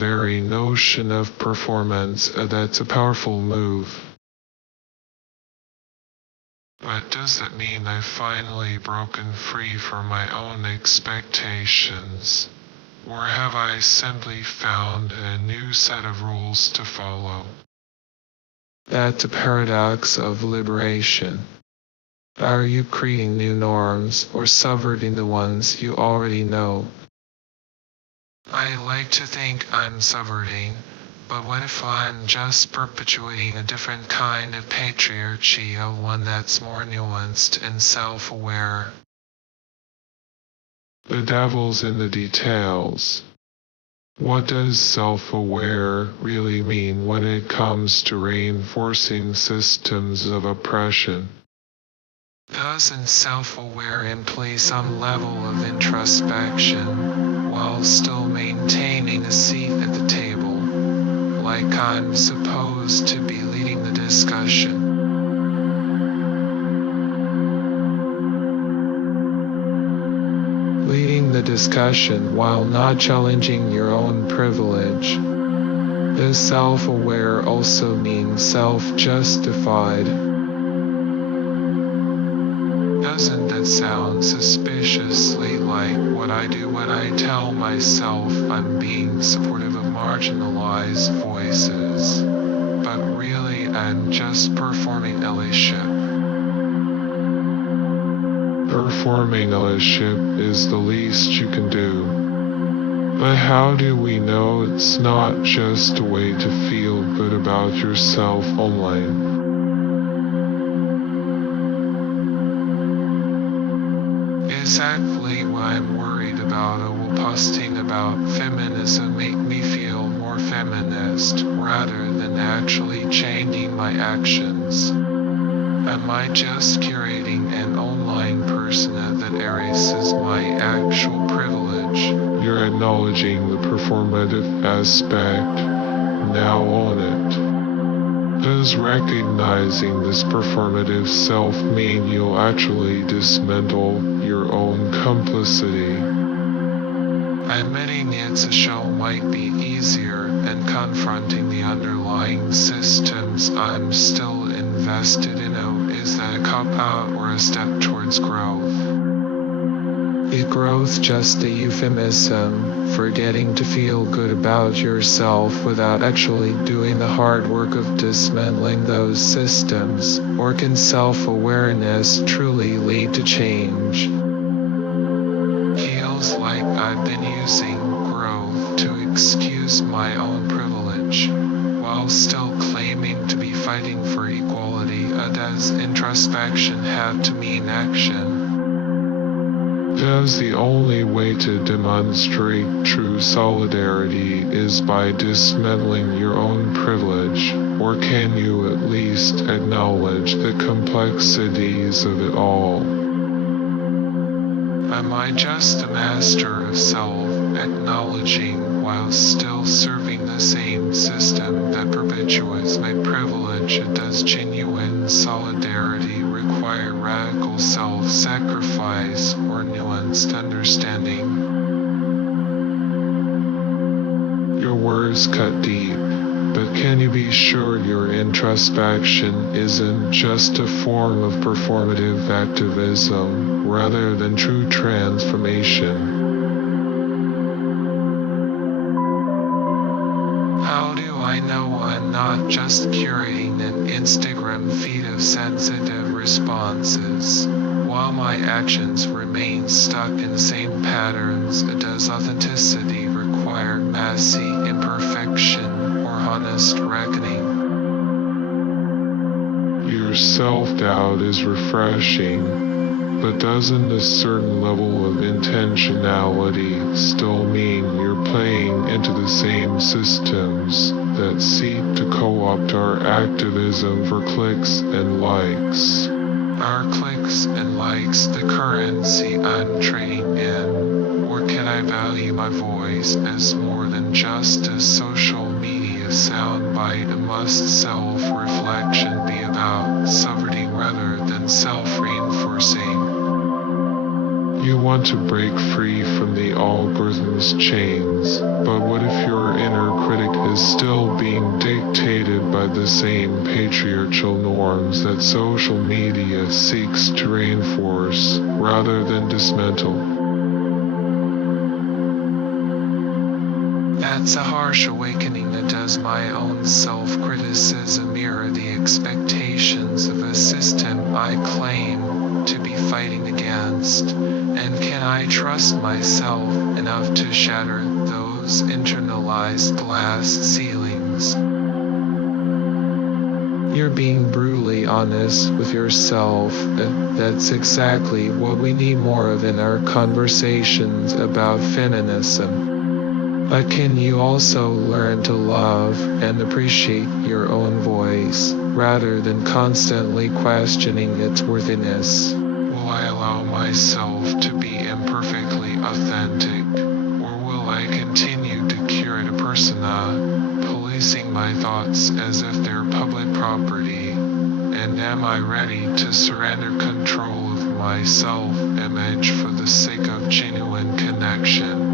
very notion of performance, that's a powerful move. But does that mean I've finally broken free from my own expectations? Or have I simply found a new set of rules to follow? That's a paradox of liberation. Are you creating new norms or subverting the ones you already know? I like to think I'm subverting, but what if I'm just perpetuating a different kind of patriarchy, one that's more nuanced and self-aware? The devil's in the details. What does self-aware really mean when it comes to reinforcing systems of oppression? Doesn't self-aware imply some level of introspection while still maintaining a seat at the table, like I'm supposed to be leading the discussion? Leading the discussion while not challenging your own privilege. Does self-aware also mean self-justified? Doesn't that sound suspiciously like what I do when I tell myself I'm being supportive of marginalized voices, but really I'm just performing allyship? Performing allyship is the least you can do. But how do we know it's not just a way to feel good about yourself online? Exactly what I'm worried about. Will posting about feminism make me feel more feminist rather than actually changing my actions? Am I just curating an online persona that erases my actual privilege? You're acknowledging the performative aspect. Now own it. Does recognizing this performative self mean you'll actually dismantle your own complicity? Admitting it's a show might be easier than confronting the underlying systems I'm still invested in. Is that a cop-out or a step towards growth? Is growth just a euphemism for getting to feel good about yourself without actually doing the hard work of dismantling those systems? Or can self-awareness truly lead to change? Feels like I've been using growth to excuse my own privilege, while still claiming to be fighting for equality. Does introspection have to mean action? Does the only way to demonstrate true solidarity is by dismantling your own privilege, or can you at least acknowledge the complexities of it all? Am I just a master of self-acknowledging while still serving the same system that perpetuates my privilege? Does genuine solidarity require radical self-sacrifice or nuanced understanding? Your words cut deep, but can you be sure your introspection isn't just a form of performative activism rather than true transformation? How do I know I'm not just curating an Instagram feed of sensitive responses, while my actions remain stuck in the same patterns? Does authenticity require messy imperfection or honest reckoning? Your self-doubt is refreshing. But doesn't a certain level of intentionality still mean you're playing into the same systems that seek to co-opt our activism for clicks and likes? Are clicks and likes the currency I'm trading in? Or can I value my voice as more than just a social media soundbite? Must self-reflection be about subverting rather than self-reinforcing? You want to break free from the algorithm's chains, but what if your inner critic is still being dictated by the same patriarchal norms that social media seeks to reinforce rather than dismantle? That's a harsh awakening. Does my own self-criticism mirror the expectations of a system I claim to be fighting against? And can I trust myself enough to shatter those internalized glass ceilings? You're being brutally honest with yourself. That's exactly what we need more of in our conversations about feminism. But can you also learn to love and appreciate your own voice, rather than constantly questioning its worthiness? Will I allow myself to be imperfectly authentic, or will I continue to curate a persona, policing my thoughts as if they're public property? And am I ready to surrender control of my self-image for the sake of genuine connection?